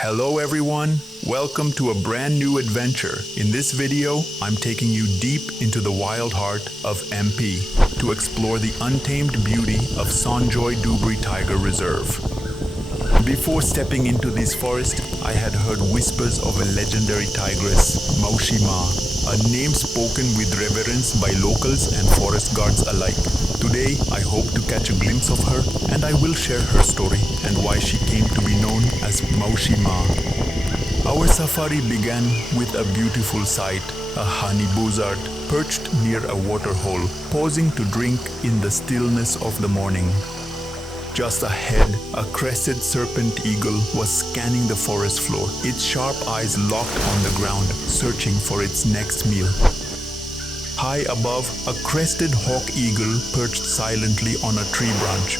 Hello everyone, welcome to a brand new adventure. In this video, I'm taking you deep into the wild heart of MP to explore the untamed beauty of Sanjay Dubri Tiger Reserve. Before stepping into this forest, I had heard whispers of a legendary tigress, Mausi Maa, a name spoken with reverence by locals and forest guards alike. Today, I hope to catch a glimpse of her, and I will share her story and why she came to be known as Mausi Maa. Our safari began with a beautiful sight, a honey buzzard perched near a waterhole, pausing to drink in the stillness of the morning. Just ahead, a crested serpent eagle was scanning the forest floor, its sharp eyes locked on the ground, searching for its next meal. High above, a crested hawk eagle perched silently on a tree branch.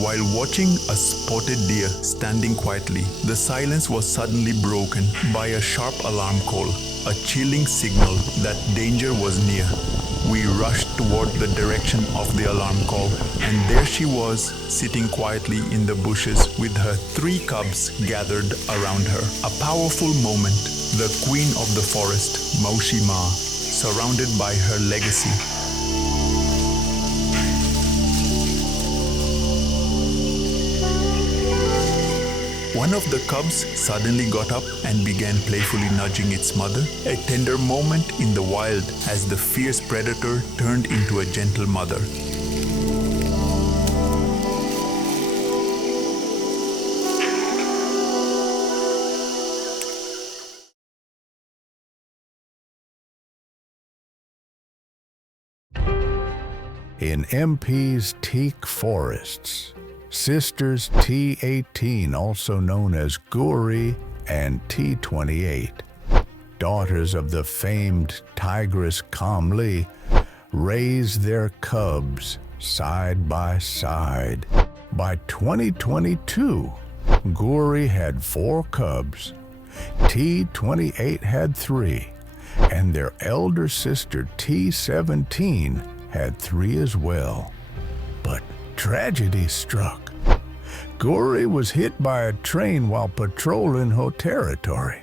While watching a spotted deer standing quietly, the silence was suddenly broken by a sharp alarm call, a chilling signal that danger was near. We rushed toward the direction of the alarm call, and there she was, sitting quietly in the bushes with her 3 cubs gathered around her. A powerful moment, the queen of the forest, Mausi Maa, surrounded by her legacy. One of the cubs suddenly got up and began playfully nudging its mother, a tender moment in the wild as the fierce predator turned into a gentle mother. In MP's teak forests, sisters T18, also known as Guri, and T28, daughters of the famed Tigress Kamlee, raised their cubs side by side. By 2022, Guri had 4 cubs, T28 had 3, and their elder sister T17 had 3 as well. But tragedy struck. Guri was hit by a train while patrolling her territory.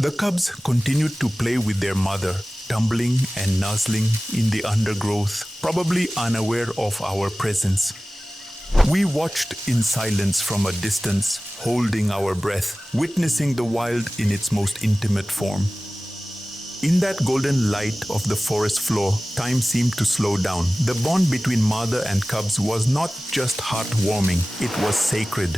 The cubs continued to play with their mother, tumbling and nuzzling in the undergrowth, probably unaware of our presence. We watched in silence from a distance, holding our breath, witnessing the wild in its most intimate form. In that golden light of the forest floor, time seemed to slow down. The bond between mother and cubs was not just heartwarming, it was sacred.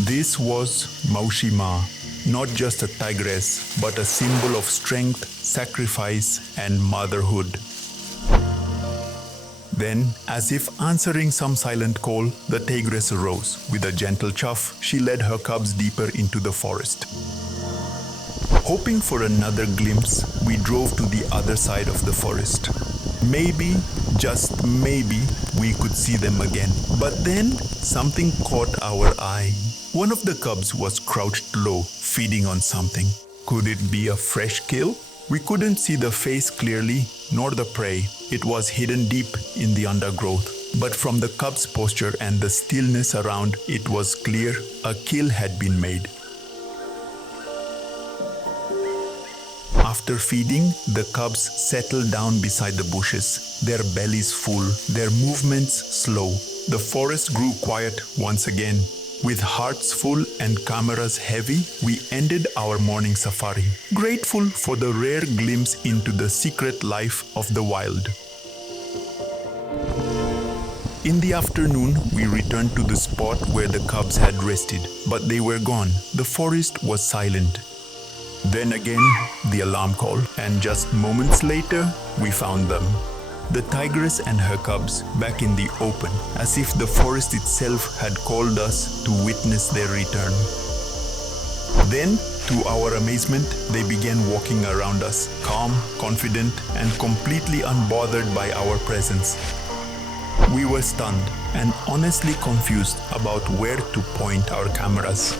This was Mausi Maa, not just a tigress, but a symbol of strength, sacrifice, and motherhood. Then, as if answering some silent call, the tigress arose. With a gentle chuff, she led her cubs deeper into the forest. Hoping for another glimpse, we drove to the other side of the forest. Maybe, just maybe, we could see them again. But then, something caught our eye. One of the cubs was crouched low, feeding on something. Could it be a fresh kill? We couldn't see the face clearly, nor the prey. It was hidden deep in the undergrowth. But from the cub's posture and the stillness around, it was clear a kill had been made. After feeding, the cubs settled down beside the bushes, their bellies full, their movements slow. The forest grew quiet once again. With hearts full and cameras heavy, we ended our morning safari, grateful for the rare glimpse into the secret life of the wild. In the afternoon, we returned to the spot where the cubs had rested, but they were gone. The forest was silent. Then again, the alarm call, and just moments later, we found them. The tigress and her cubs back in the open, as if the forest itself had called us to witness their return. Then, to our amazement, they began walking around us, calm, confident, and completely unbothered by our presence. We were stunned and honestly confused about where to point our cameras.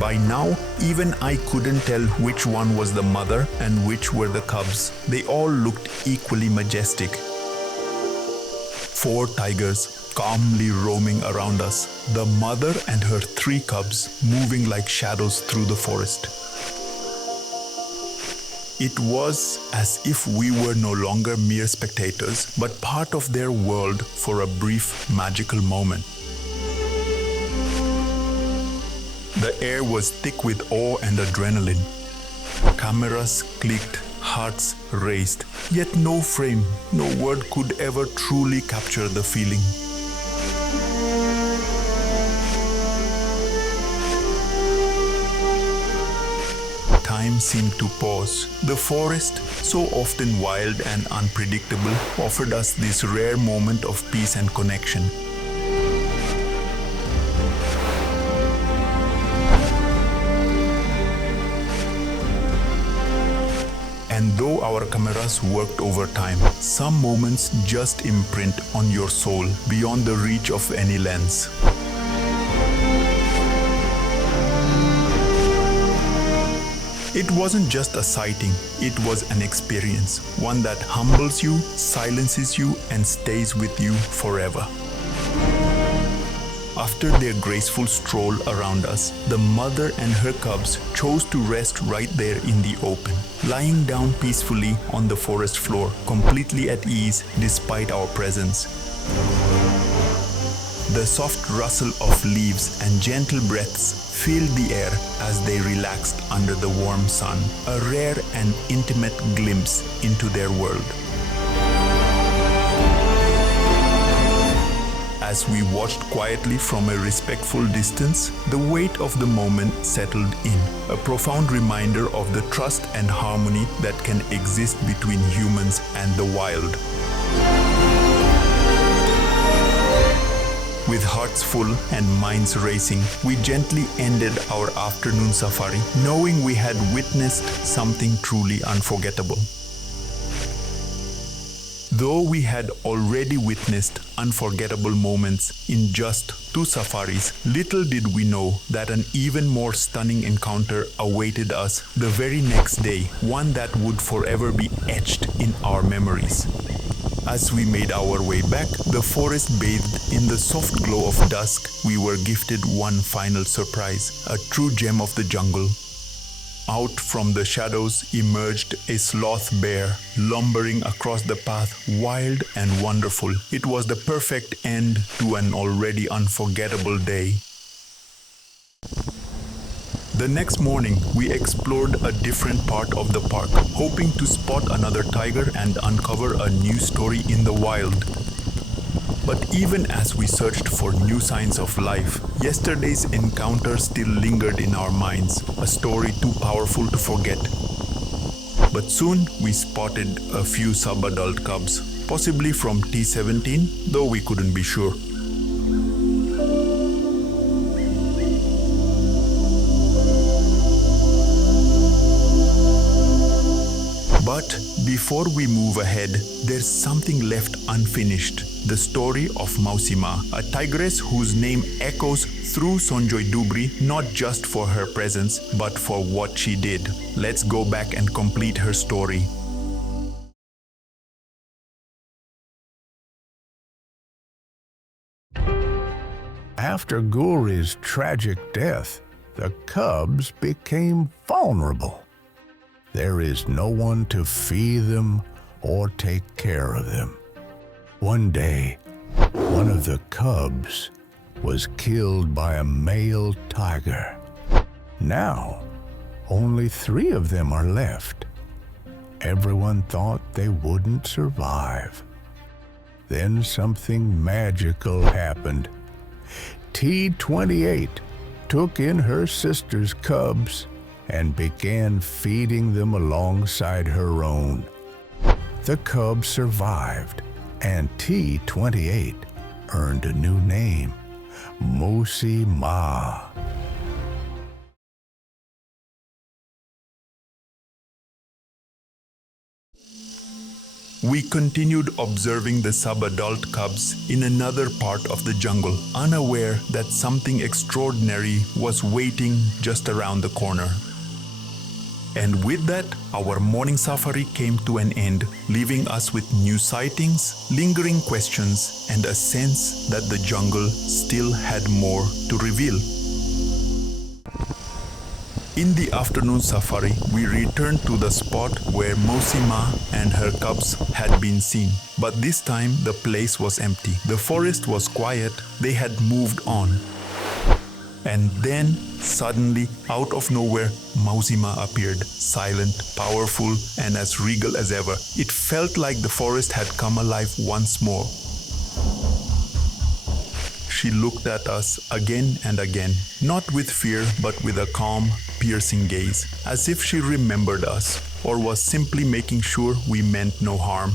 By now, even I couldn't tell which one was the mother and which were the cubs. They all looked equally majestic. 4 tigers calmly roaming around us, the mother and her 3 cubs moving like shadows through the forest. It was as if we were no longer mere spectators, but part of their world for a brief magical moment. The air was thick with awe and adrenaline. Cameras clicked, hearts raced, yet no frame, no word could ever truly capture the feeling. Time seemed to pause. The forest, so often wild and unpredictable, offered us this rare moment of peace and connection. And though our cameras worked overtime, some moments just imprint on your soul beyond the reach of any lens. It wasn't just a sighting, it was an experience, one that humbles you, silences you, and stays with you forever. After their graceful stroll around us, the mother and her cubs chose to rest right there in the open, lying down peacefully on the forest floor, completely at ease despite our presence. The soft rustle of leaves and gentle breaths filled the air as they relaxed under the warm sun, a rare and intimate glimpse into their world. As we watched quietly from a respectful distance, the weight of the moment settled in, a profound reminder of the trust and harmony that can exist between humans and the wild. With hearts full and minds racing, we gently ended our afternoon safari, knowing we had witnessed something truly unforgettable. Though we had already witnessed unforgettable moments in just 2 safaris, little did we know that an even more stunning encounter awaited us the very next day, one that would forever be etched in our memories. As we made our way back, the forest bathed in the soft glow of dusk, we were gifted one final surprise, a true gem of the jungle. Out from the shadows emerged a sloth bear, lumbering across the path, wild and wonderful. It was the perfect end to an already unforgettable day. The next morning, we explored a different part of the park, hoping to spot another tiger and uncover a new story in the wild. But even as we searched for new signs of life, yesterday's encounter still lingered in our minds, a story too powerful to forget. But soon we spotted a few sub-adult cubs, possibly from T17, though we couldn't be sure. But before we move ahead, there's something left unfinished. The story of Mausi Maa, a tigress whose name echoes through Sanjay Dubri, not just for her presence, but for what she did. Let's go back and complete her story. After Guri's tragic death, the cubs became vulnerable. There is no one to feed them or take care of them. One day, one of the cubs was killed by a male tiger. Now, only 3 of them are left. Everyone thought they wouldn't survive. Then something magical happened. T28 took in her sister's cubs and began feeding them alongside her own. The cubs survived, and T28 earned a new name, Mausi Maa. We continued observing the sub-adult cubs in another part of the jungle, unaware that something extraordinary was waiting just around the corner. And with that, our morning safari came to an end, leaving us with new sightings, lingering questions, and a sense that the jungle still had more to reveal. In the afternoon safari, we returned to the spot where Mausi Maa and her cubs had been seen. But this time, the place was empty. The forest was quiet. They had moved on. And then, suddenly, out of nowhere, Mausi Maa appeared, silent, powerful, and as regal as ever. It felt like the forest had come alive once more. She looked at us again and again, not with fear, but with a calm, piercing gaze, as if she remembered us, or was simply making sure we meant no harm.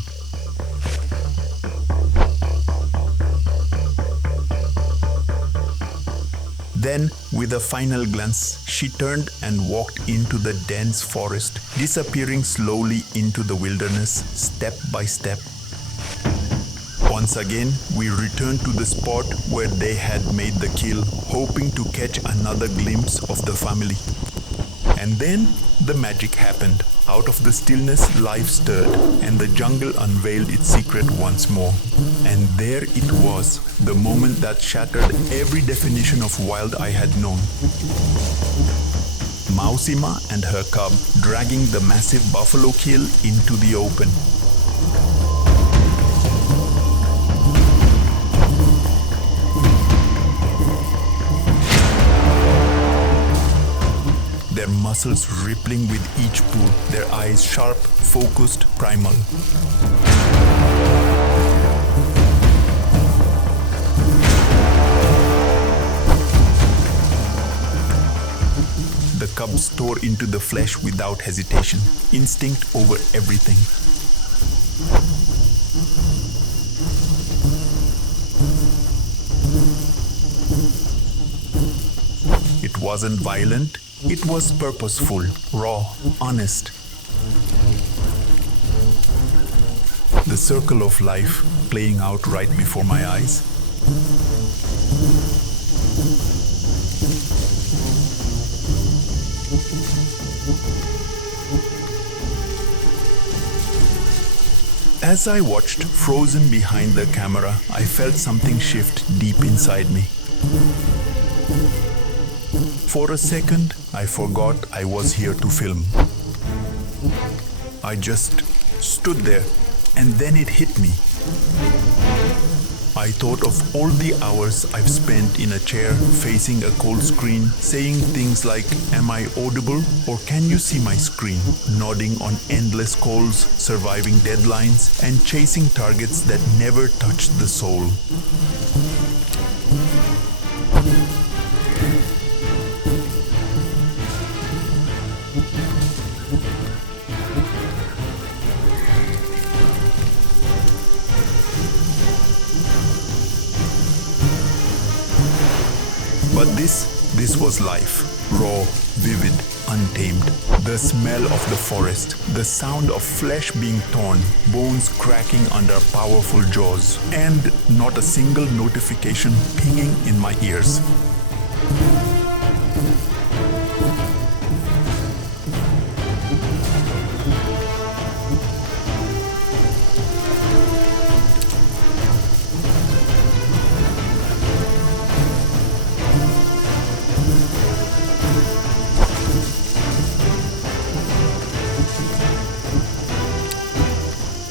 Then, with a final glance, she turned and walked into the dense forest, disappearing slowly into the wilderness, step by step. Once again, we returned to the spot where they had made the kill, hoping to catch another glimpse of the family. And then, the magic happened. Out of the stillness, life stirred, and the jungle unveiled its secret once more. And there it was, the moment that shattered every definition of wild I had known. Mausi Maa and her cub dragging the massive buffalo kill into the open. Their muscles rippling with each pull, their eyes sharp, focused, primal. The cubs tore into the flesh without hesitation, instinct over everything. It wasn't violent. It was purposeful, raw, honest. The circle of life playing out right before my eyes. As I watched, frozen behind the camera, I felt something shift deep inside me. For a second, I forgot I was here to film. I just stood there, and then it hit me. I thought of all the hours I've spent in a chair facing a cold screen, saying things like, "Am I audible?" or "Can you see my screen?" Nodding on endless calls, surviving deadlines, and chasing targets that never touched the soul. But this was life, raw, vivid, untamed. The smell of the forest, the sound of flesh being torn, bones cracking under powerful jaws, and not a single notification pinging in my ears.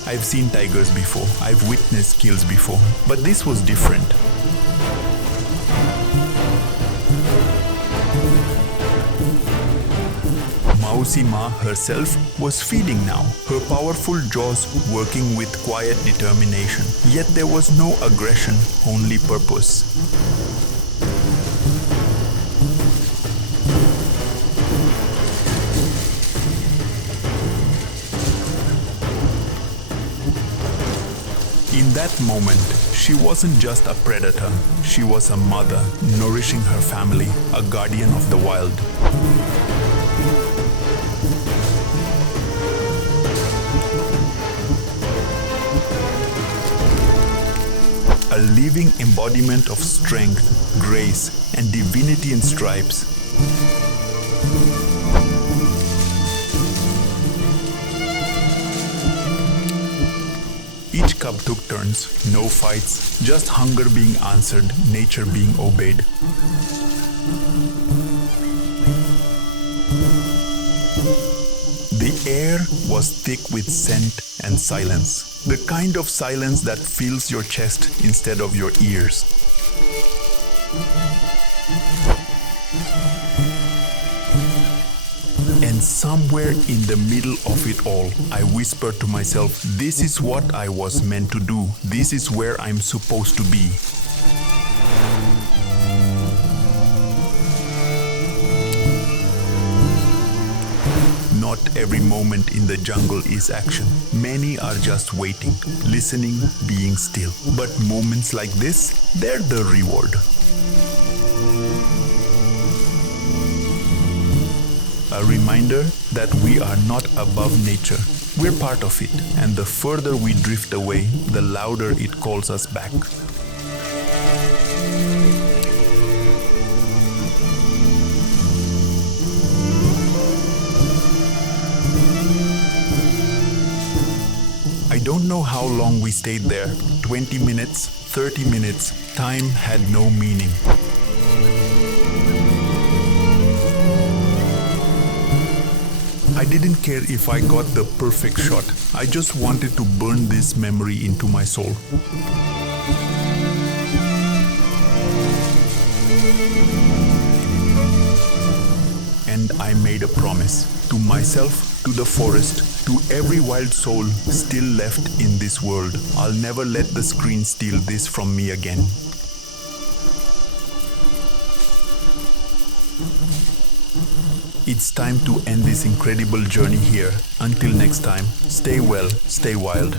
I've seen tigers before, I've witnessed kills before, but this was different. Mausi Maa herself was feeding now, her powerful jaws working with quiet determination. Yet there was no aggression, only purpose. In that moment, she wasn't just a predator. She was a mother, nourishing her family, a guardian of the wild. living embodiment of strength, grace, and divinity in stripes. Each cub took turns, no fights, just hunger being answered, nature being obeyed. The air was thick with scent and silence, the kind of silence that fills your chest instead of your ears. And somewhere in the middle of it all, I whispered to myself, this is what I was meant to do. This is where I'm supposed to be. Not every moment in the jungle is action. Many are just waiting, listening, being still. But moments like this, they're the reward. A reminder that we are not above nature. We're part of it, and the further we drift away, the louder it calls us back. I don't know how long we stayed there. 20 minutes, 30 minutes. Time had no meaning. I didn't care if I got the perfect shot. I just wanted to burn this memory into my soul. And I made a promise to myself, to the forest, to every wild soul still left in this world. I'll never let the screen steal this from me again. It's time to end this incredible journey here. Until next time, stay well, stay wild.